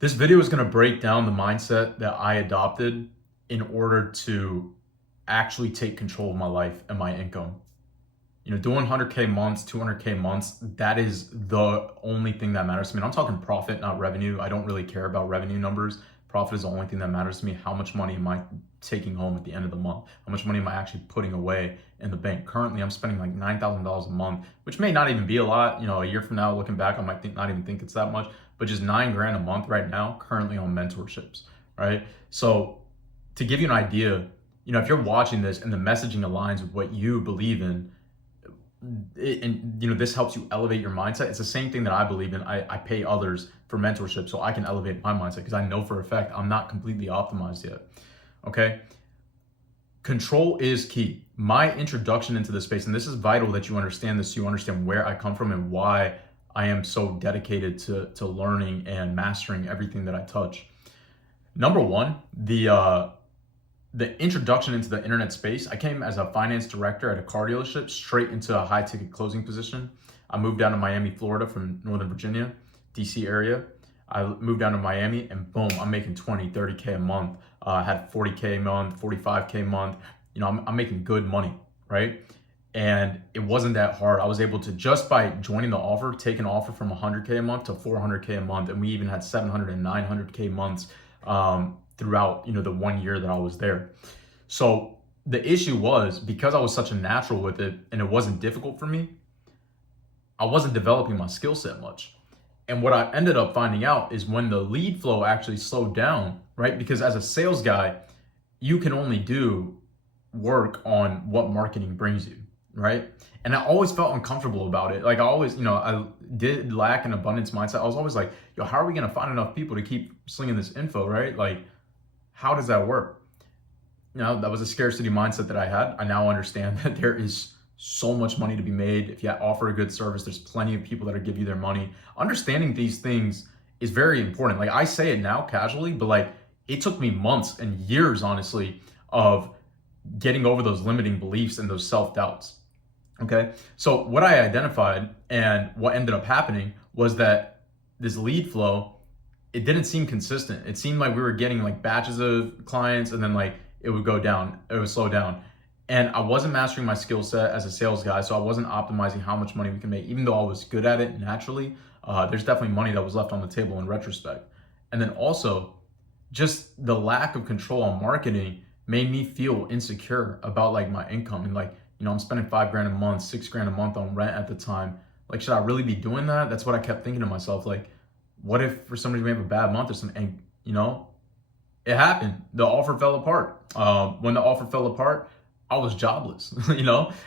This video is going to break down the mindset that I adopted in order to actually take control of my life and my income. Doing 100K months, 200K months, that is the only thing that matters to me. And I'm talking profit, not revenue. I don't really care about revenue numbers. Profit is the only thing that matters to me. How much money am I taking home at the end of the month? How much money am I actually putting away in the bank? Currently, I'm spending like $9,000 a month, which may not even be a lot. A year from now, looking back, I might not even think it's that much, but just 9 grand a month right now, currently on mentorships, right? So to give you an idea, if you're watching this and the messaging aligns with what you believe in, this helps you elevate your mindset. It's the same thing that I believe in. I pay others for mentorship so I can elevate my mindset because I know for a fact I'm not completely optimized yet. Okay, control is key. My introduction into this space, and this is vital that you understand this, so you understand where I come from and why I am so dedicated to learning and mastering everything that I touch. Number one, the introduction into the internet space, I came as a finance director at a car dealership straight into a high ticket closing position. I moved down to Miami, Florida from Northern Virginia, DC area. I moved down to Miami and boom, I'm making 20, 30K a month. I had 40K a month, 45K a month. I'm making good money, right? And it wasn't that hard. I was able to, just by joining the offer, take an offer from 100K a month to 400K a month. And we even had 700 and 900K months throughout the 1 year that I was there. So the issue was, because I was such a natural with it and it wasn't difficult for me, I wasn't developing my skill set much. And what I ended up finding out is when the lead flow actually slowed down, right? Because as a sales guy, you can only do work on what marketing brings you, right? And I always felt uncomfortable about it. Like I always, I did lack an abundance mindset. I was always like, yo, how are we gonna find enough people to keep slinging this info, right? Like, how does that work? That was a scarcity mindset that I had. I now understand that there is so much money to be made. If you offer a good service, there's plenty of people that'll give you their money. Understanding these things is very important. Like I say it now casually, but like it took me months and years, honestly, of getting over those limiting beliefs and those self-doubts. Okay. So what I identified and what ended up happening was that this lead flow, it didn't seem consistent. It seemed like we were getting like batches of clients and then like it would go down, it would slow down. And I wasn't mastering my skill set as a sales guy, so I wasn't optimizing how much money we can make. Even though I was good at it naturally, there's definitely money that was left on the table in retrospect. And then also, just the lack of control on marketing made me feel insecure about like my income. And like, I'm spending 5 grand a month, 6 grand a month on rent at the time. Like, should I really be doing that? That's what I kept thinking to myself. Like, what if for some reason we have a bad month or something? And it happened. The offer fell apart. When the offer fell apart, I was jobless,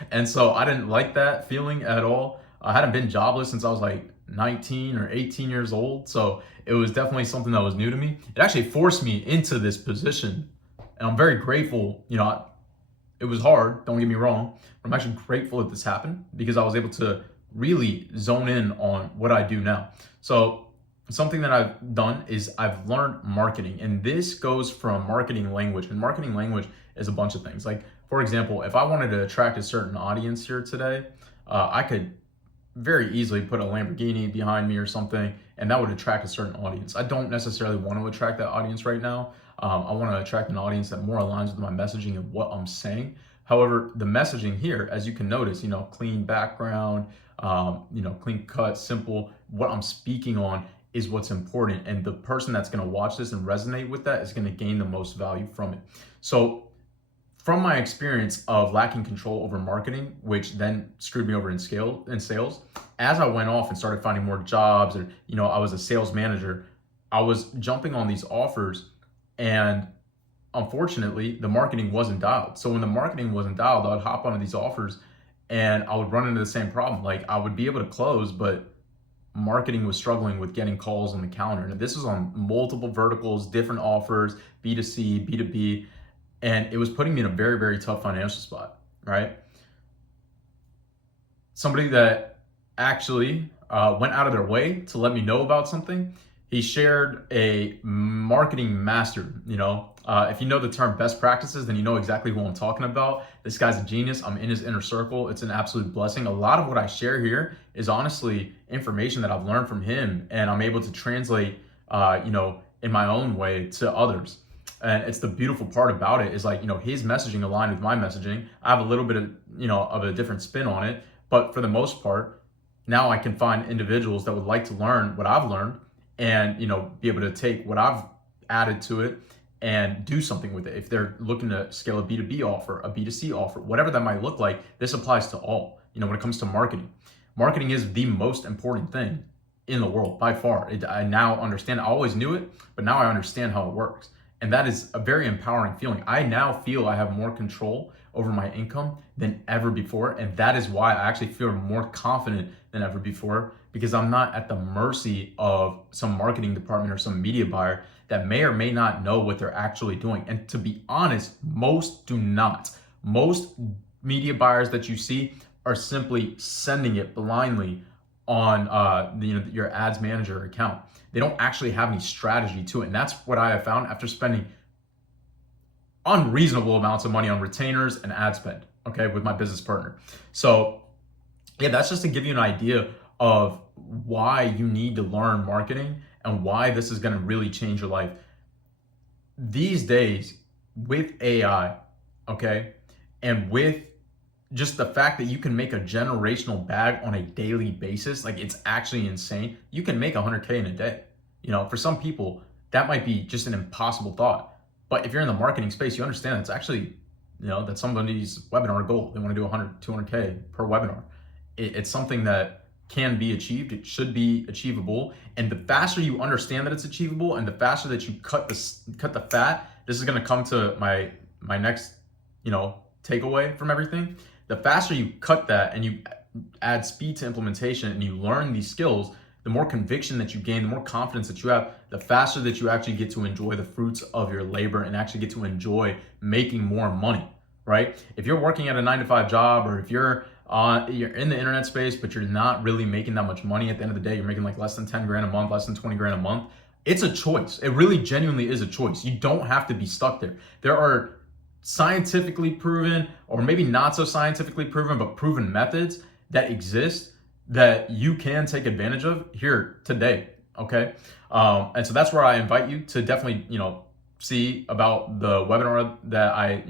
and so I didn't like that feeling at all. I hadn't been jobless since I was like 19 or 18 years old. So it was definitely something that was new to me. It actually forced me into this position. And I'm very grateful. It was hard, don't get me wrong. I'm actually grateful that this happened because I was able to really zone in on what I do now. So something that I've done is I've learned marketing, and this goes from marketing language. And marketing language is a bunch of things. Like, for example, if I wanted to attract a certain audience here today, I could very easily put a Lamborghini behind me or something, and that would attract a certain audience. I don't necessarily want to attract that audience right now. I want to attract an audience that more aligns with my messaging and what I'm saying. However, the messaging here, as you can notice, clean background, clean cut, simple, what I'm speaking on is what's important. And the person that's going to watch this and resonate with that is going to gain the most value from it. So from my experience of lacking control over marketing, which then screwed me over in sales, as I went off and started finding more jobs, and I was a sales manager, I was jumping on these offers, and unfortunately, the marketing wasn't dialed. So when the marketing wasn't dialed, I would hop onto these offers, and I would run into the same problem. Like I would be able to close, but marketing was struggling with getting calls on the counter. And this was on multiple verticals, different offers, B2C, B2B. And it was putting me in a very, very tough financial spot, right? Somebody that actually went out of their way to let me know about something. He shared a marketing master, if you know the term best practices, then you know exactly who I'm talking about. This guy's a genius. I'm in his inner circle. It's an absolute blessing. A lot of what I share here is honestly information that I've learned from him, and I'm able to translate in my own way to others. And it's the beautiful part about it is like, his messaging aligned with my messaging. I have a little bit of a different spin on it, but for the most part, now I can find individuals that would like to learn what I've learned and, be able to take what I've added to it and do something with it. If they're looking to scale a B2B offer, a B2C offer, whatever that might look like, this applies to all. When it comes to marketing, marketing is the most important thing in the world by far. I now understand. I always knew it, but now I understand how it works. And that is a very empowering feeling. I now feel I have more control over my income than ever before. And that is why I actually feel more confident than ever before, because I'm not at the mercy of some marketing department or some media buyer that may or may not know what they're actually doing. And to be honest, most do not. Most media buyers that you see are simply sending it blindly on your ads manager account. They don't actually have any strategy to it. And that's what I have found after spending unreasonable amounts of money on retainers and ad spend, okay, with my business partner. So yeah, that's just to give you an idea of why you need to learn marketing and why this is going to really change your life. These days with AI, okay, and with just the fact that you can make a generational bag on a daily basis, like it's actually insane. You can make 100K in a day. For some people, that might be just an impossible thought. But if you're in the marketing space, you understand it's actually, that's somebody's webinar goal. They want to do 100, 200K per webinar. It's something that can be achieved. It should be achievable. And the faster you understand that it's achievable and the faster that you cut the fat, this is going to come to my next, takeaway from everything. The faster you cut that and you add speed to implementation and you learn these skills, the more conviction that you gain, the more confidence that you have, the faster that you actually get to enjoy the fruits of your labor and actually get to enjoy making more money, right? If you're working at a 9-to-5 job, or if you're in the internet space, but you're not really making that much money, at the end of the day, you're making like less than 10 grand a month, less than 20 grand a month. It's a choice. It really genuinely is a choice. You don't have to be stuck there. There are scientifically proven, or maybe not so scientifically proven, but proven methods that exist that you can take advantage of here today, okay? And so that's where I invite you to definitely, see about the webinar that I,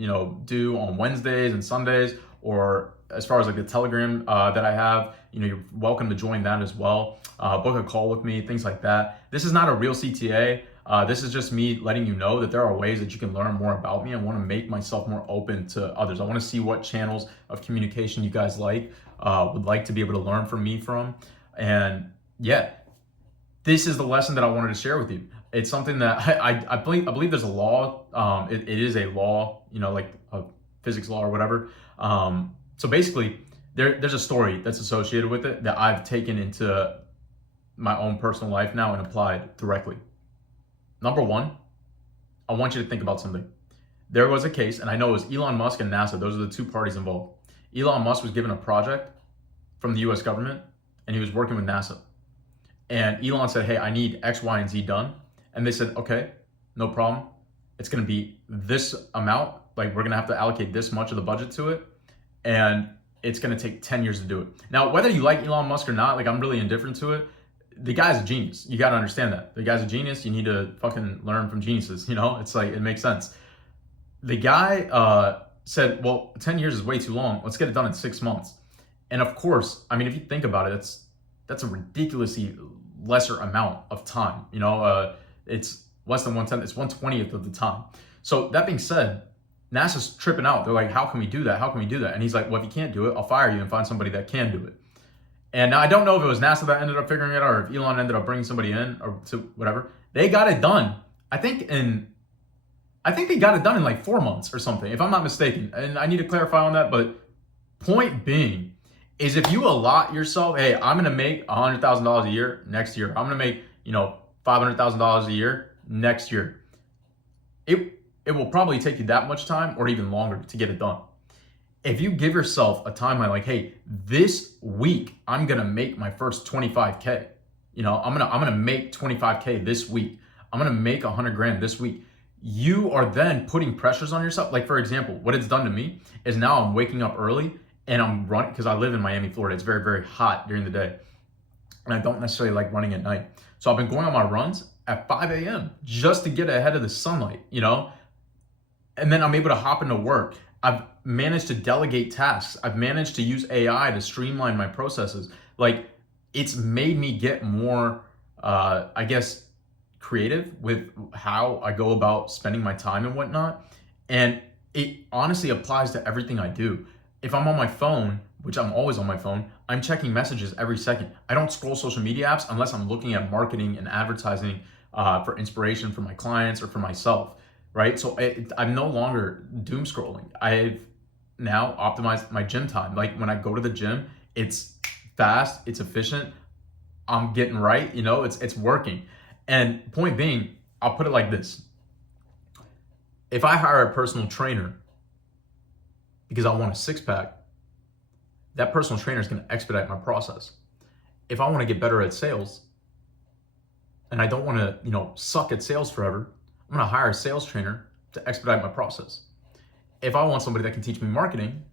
do on Wednesdays and Sundays, or as far as like the Telegram that I have, you're welcome to join that as well. Book a call with me, things like that. This is not a real CTA. This is just me letting you know that there are ways that you can learn more about me. I want to make myself more open to others. I want to see what channels of communication you guys would like to be able to learn from me from. And yeah, this is the lesson that I wanted to share with you. It's something that I believe there's a law. It is a law, like a physics law or whatever. So basically, there's a story that's associated with it that I've taken into my own personal life now and applied directly. Number one, I want you to think about something. There was a case, and I know it was Elon Musk and NASA. Those are the two parties involved. Elon Musk was given a project from the US government, and he was working with NASA. And Elon said, hey, I need X, Y, and Z done. And they said, okay, no problem. It's going to be this amount. Like, we're going to have to allocate this much of the budget to it. And it's going to take 10 years to do it. Now, whether you like Elon Musk or not, like, I'm really indifferent to it. The guy's a genius. You got to understand that. The guy's a genius. You need to fucking learn from geniuses. It's like, it makes sense. The guy said, well, 10 years is way too long. Let's get it done in 6 months. And of course, I mean, if you think about it, that's a ridiculously lesser amount of time. It's less than 1/10. It's 1/20th of the time. So that being said, NASA's tripping out. They're like, how can we do that? How can we do that? And he's like, well, if you can't do it, I'll fire you and find somebody that can do it. And now I don't know if it was NASA that ended up figuring it out, or if Elon ended up bringing somebody in, or to whatever. They got it done. I think they got it done in like 4 months or something, if I'm not mistaken. And I need to clarify on that. But point being is, if you allot yourself, hey, I'm going to make $100,000 a year next year. I'm going to make, $500,000 a year next year. It will probably take you that much time or even longer to get it done. If you give yourself a timeline like, hey, this week I'm gonna make my first 25K. I'm gonna make 25K this week. I'm gonna make 100 grand this week. You are then putting pressures on yourself. Like, for example, what it's done to me is now I'm waking up early and I'm running, because I live in Miami, Florida. It's very, very hot during the day. And I don't necessarily like running at night. So I've been going on my runs at 5 a.m. just to get ahead of the sunlight, you know? And then I'm able to hop into work. I've managed to delegate tasks. I've managed to use AI to streamline my processes. Like, it's made me get more, I guess, creative with how I go about spending my time and whatnot. And it honestly applies to everything I do. If I'm on my phone, which I'm always on my phone, I'm checking messages every second. I don't scroll social media apps unless I'm looking at marketing and advertising for inspiration for my clients or for myself, right? So I'm no longer doom scrolling. I've now optimized my gym time. Like when I go to the gym, it's fast, it's efficient, I'm getting right, you know, it's working. And point being, I'll put it like this. If I hire a personal trainer because I want a six pack, that personal trainer is going to expedite my process. If I want to get better at sales and I don't want to, you know, suck at sales forever, I'm going to hire a sales trainer to expedite my process. If I want somebody that can teach me marketing,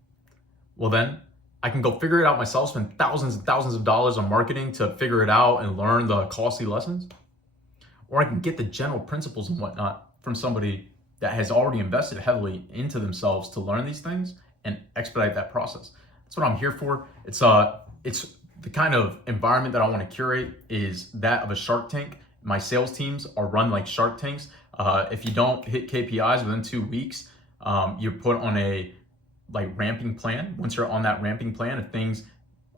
well then I can go figure it out myself, spend thousands and thousands of dollars on marketing to figure it out and learn the costly lessons. Or I can get the general principles and whatnot from somebody that has already invested heavily into themselves to learn these things and expedite that process. That's what I'm here for. It's the kind of environment that I want to curate is that of a Shark Tank. My sales teams are run like Shark Tanks. If you don't hit KPIs within 2 weeks, you're put on a ramping plan. Once you're on that ramping plan, if things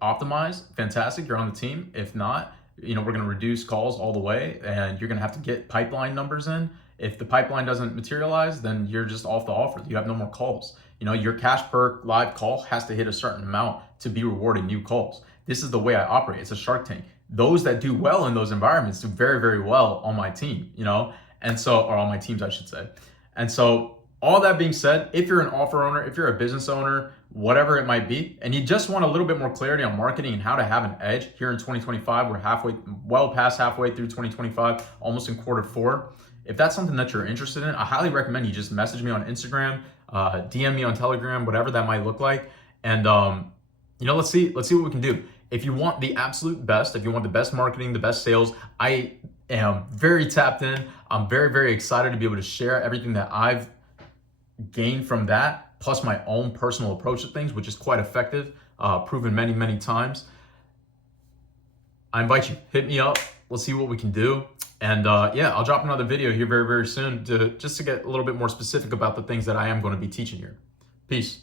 optimize, fantastic, you're on the team. If not, you know, we're going to reduce calls all the way and you're going to have to get pipeline numbers in. If the pipeline doesn't materialize, then you're just off the offer. You have no more calls. You know, your cash per live call has to hit a certain amount to be rewarded new calls. This is the way I operate. It's a Shark Tank. Those that do well in those environments do very, very well on my team, you know, and so, or on my teams, I should say. And so all that being said, if you're an offer owner, if you're a business owner, whatever it might be, and you just want a little bit more clarity on marketing and how to have an edge here in 2025, we're well past halfway through 2025, almost in quarter 4. If that's something that you're interested in, I highly recommend you just message me on Instagram, DM me on Telegram, whatever that might look like. And, you know, let's see what we can do. If you want the absolute best, if you want the best marketing, the best sales, I am very tapped in. I'm very, very excited to be able to share everything that I've gained from that, plus my own personal approach to things, which is quite effective, proven many, many times. I invite you, hit me up. Let's see what we can do. And yeah, I'll drop another video here very, very soon just to get a little bit more specific about the things that I am going to be teaching here. Peace.